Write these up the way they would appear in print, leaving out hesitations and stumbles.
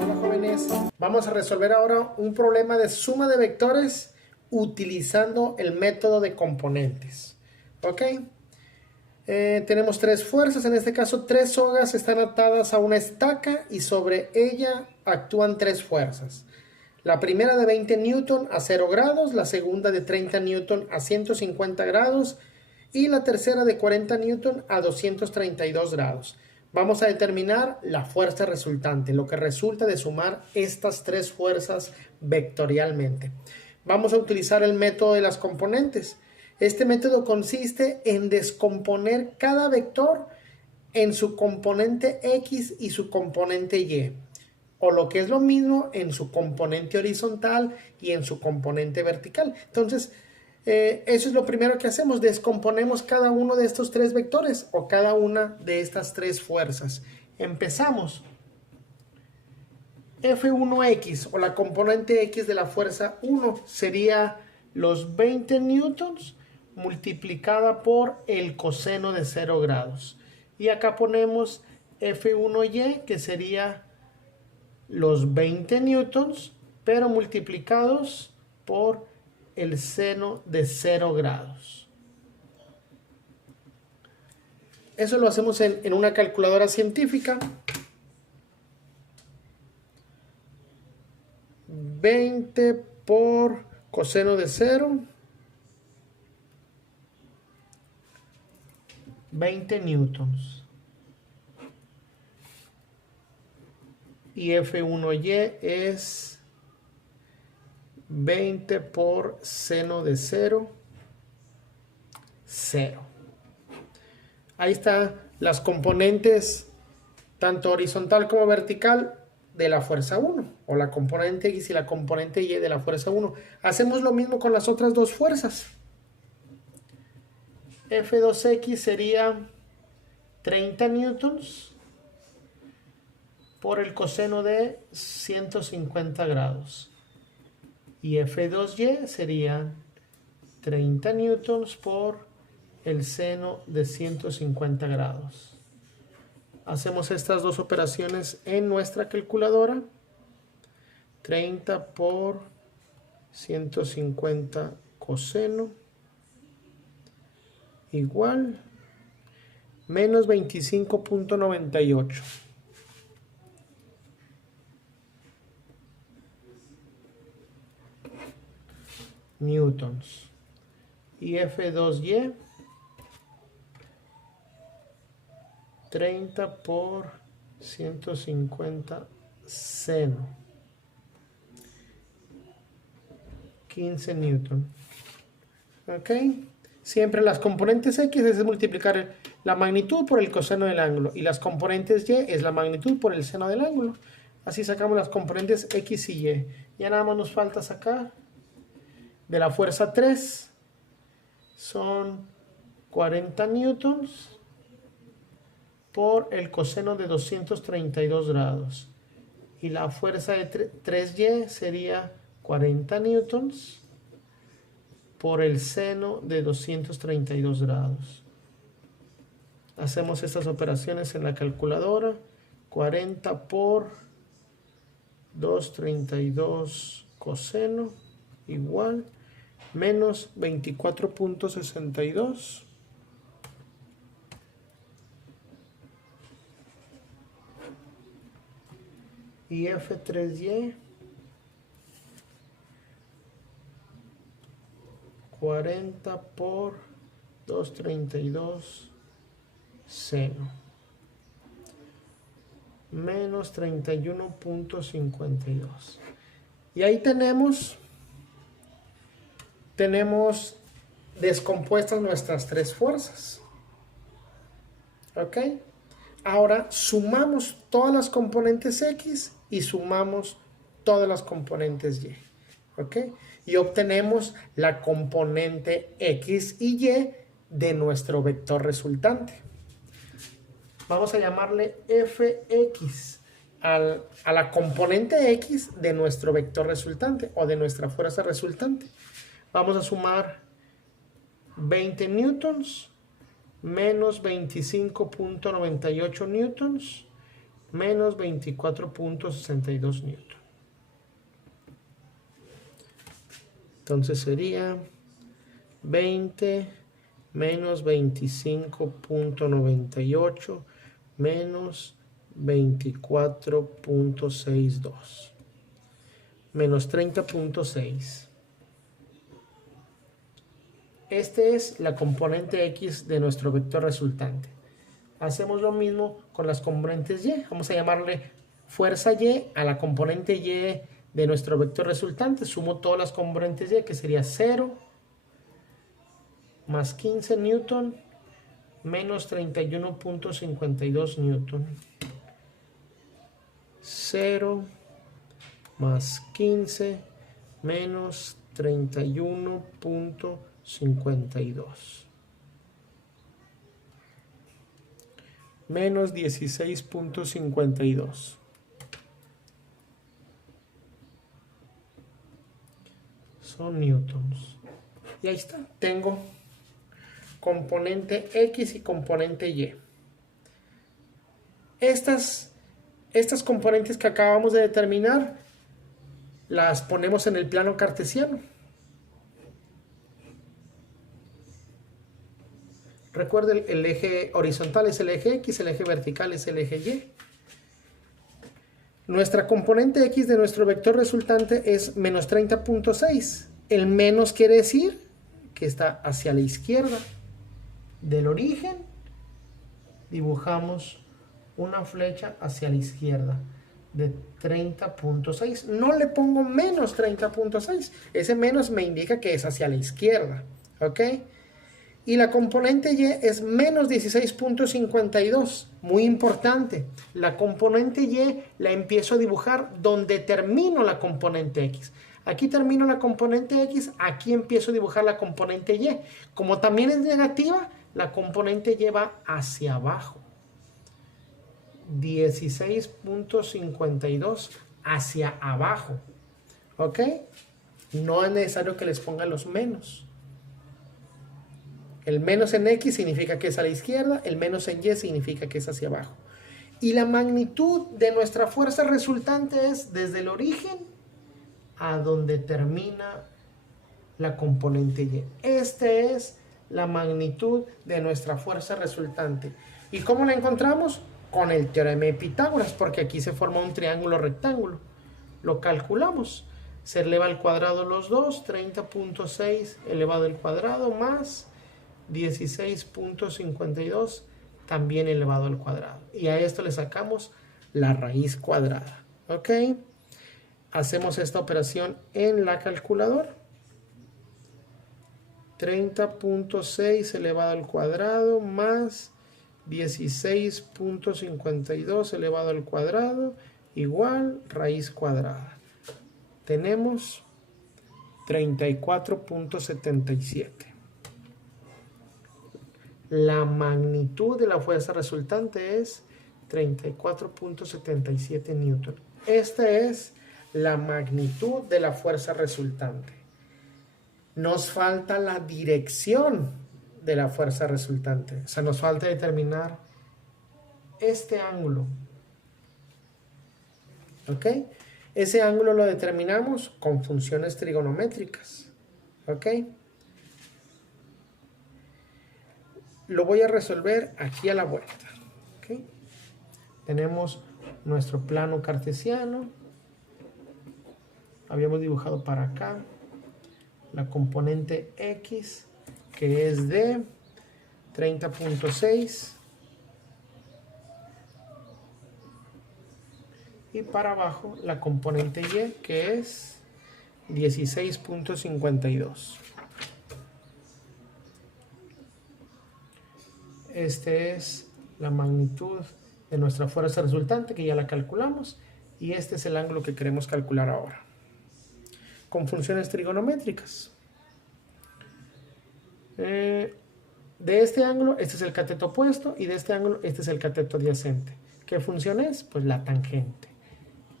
Hola jóvenes, vamos a resolver ahora un problema de suma de vectores utilizando el método de componentes. ¿Ok? Tenemos tres fuerzas, en este caso tres sogas están atadas a una estaca y sobre ella actúan tres fuerzas. La primera de 20 newton a 0 grados, la segunda de 30 newton a 150 grados y la tercera de 40 newton a 232 grados. Vamos a determinar la fuerza resultante, lo que resulta de sumar estas tres fuerzas vectorialmente. Vamos a utilizar el método de las componentes. Este método consiste en descomponer cada vector en su componente X y su componente Y, o lo que es lo mismo, en su componente horizontal y en su componente vertical. Entonces, eso es lo primero que hacemos, descomponemos cada uno de estos tres vectores o cada una de estas tres fuerzas. Empezamos. F1X o la componente X de la fuerza 1 sería los 20 newtons multiplicada por el coseno de 0 grados. Y acá ponemos F1Y, que sería los 20 newtons, pero multiplicados por el seno de 0 grados. Eso lo hacemos en una calculadora científica. 20 por coseno de 0, 20 newtons. Y F1Y es 20 por seno de 0, 0. Ahí están las componentes, tanto horizontal como vertical, de la fuerza 1, o la componente X y la componente Y de la fuerza 1. Hacemos lo mismo con las otras dos fuerzas. F2X sería 30 newtons por el coseno de 150 grados. Y F2Y sería 30 newtons por el seno de 150 grados. Hacemos estas dos operaciones en nuestra calculadora. 30 por 150 coseno igual menos 25.98. Newtons. Y F2Y 30 por 150 seno, 15 newton. ¿Ok? Siempre las componentes X es multiplicar la magnitud por el coseno del ángulo, y las componentes Y es la magnitud por el seno del ángulo. Así sacamos las componentes X y Y. Ya nada más nos falta sacar de la fuerza 3, son 40 newtons por el coseno de 232 grados. Y la fuerza de 3Y sería 40 newtons por el seno de 232 grados. Hacemos estas operaciones en la calculadora. 40 por 232 coseno igual menos 24.62. Y F3Y 40 por 232 seno menos 31.52. Y ahí tenemos descompuestas nuestras tres fuerzas. ¿Ok? Ahora sumamos todas las componentes X y sumamos todas las componentes Y. ¿Ok? Y obtenemos la componente X y Y de nuestro vector resultante. Vamos a llamarle Fx a la componente X de nuestro vector resultante o de nuestra fuerza resultante. Vamos a sumar 20 newtons menos 25.98 newtons menos 24.62 newton. Entonces sería 20 menos 25.98 menos 24.62 menos 30.6. Este es la componente X de nuestro vector resultante. Hacemos lo mismo con las componentes Y. Vamos a llamarle fuerza Y a la componente Y de nuestro vector resultante. Sumo todas las componentes Y, que sería 0 más 15 newton menos 31.52 newton. 0 más 15 menos 31.52 menos 16.52. Son newtons. Y ahí está. Tengo componente X y componente Y. Estas componentes que acabamos de determinar las ponemos en el plano cartesiano. Recuerden, el eje horizontal es el eje X, el eje vertical es el eje Y. Nuestra componente X de nuestro vector resultante es menos 30.6. El menos quiere decir que está hacia la izquierda. Del origen dibujamos una flecha hacia la izquierda de 30.6. No le pongo menos 30.6. Ese menos me indica que es hacia la izquierda. ¿Ok? Y la componente Y es menos 16.52. Muy importante. La componente Y la empiezo a dibujar donde termino la componente X. Aquí termino la componente X, aquí empiezo a dibujar la componente Y. Como también es negativa, la componente Y va hacia abajo. 16.52 hacia abajo. ¿Ok? No es necesario que les ponga los menos. El menos en X significa que es a la izquierda, el menos en Y significa que es hacia abajo. Y la magnitud de nuestra fuerza resultante es desde el origen a donde termina la componente Y. Esta es la magnitud de nuestra fuerza resultante. ¿Y cómo la encontramos? Con el teorema de Pitágoras, porque aquí se forma un triángulo rectángulo. Lo calculamos. Se eleva al cuadrado los dos, 30.6 elevado al cuadrado más 16.52 también elevado al cuadrado. Y a esto le sacamos la raíz cuadrada. ¿Ok? Hacemos esta operación en la calculadora. 30.6 elevado al cuadrado más 16.52 elevado al cuadrado igual raíz cuadrada. Tenemos 34.77. La magnitud de la fuerza resultante es 34.77 newton. Esta es la magnitud de la fuerza resultante. Nos falta la dirección de la fuerza resultante. O sea, nos falta determinar este ángulo. ¿Ok? Ese ángulo lo determinamos con funciones trigonométricas. ¿Ok? Lo voy a resolver aquí a la vuelta. ¿Ok? Tenemos nuestro plano cartesiano. Habíamos dibujado para acá la componente X, que es de 30.6, y para abajo la componente Y, que es 16.52. Este es la magnitud de nuestra fuerza resultante, que ya la calculamos, y este es el ángulo que queremos calcular ahora con funciones trigonométricas. De este ángulo, este es el cateto opuesto, y de este ángulo, este es el cateto adyacente. ¿Qué función es? Pues la tangente.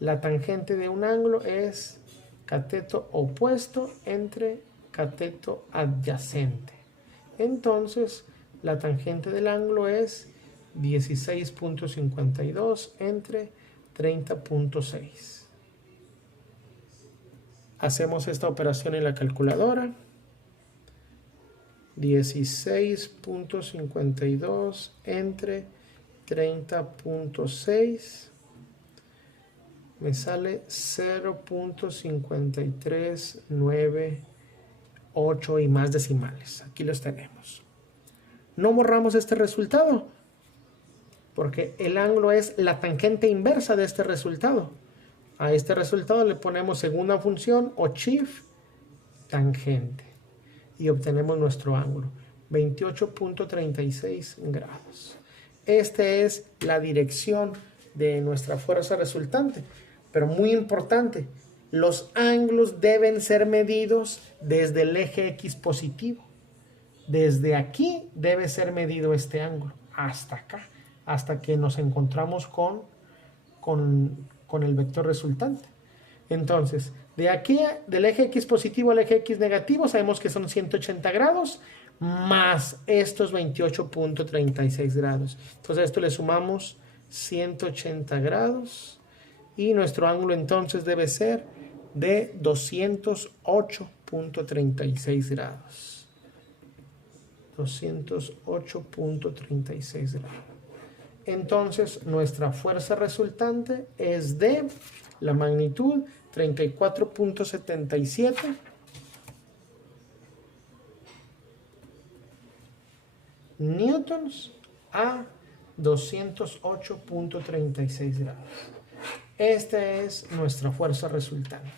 La tangente de un ángulo es cateto opuesto entre cateto adyacente. Entonces, la tangente del ángulo es 16.52 entre 30.6. Hacemos esta operación en la calculadora. 16.52 entre 30.6 me sale 0.5398 y más decimales. Aquí los tenemos. No borramos este resultado porque el ángulo es la tangente inversa de este resultado. A este resultado le ponemos segunda función o chief tangente y obtenemos nuestro ángulo, 28.36 grados. Esta es la dirección de nuestra fuerza resultante, pero muy importante, los ángulos deben ser medidos desde el eje X positivo. Desde aquí debe ser medido este ángulo, hasta acá, hasta que nos encontramos con el vector resultante. Entonces, de aquí, del eje X positivo al eje X negativo, sabemos que son 180 grados, más estos 28.36 grados. Entonces, a esto le sumamos 180 grados, y nuestro ángulo entonces debe ser de 208.36 grados. 208.36 grados. Entonces, nuestra fuerza resultante es de la magnitud 34.77 newtons a 208.36 grados. Esta es nuestra fuerza resultante.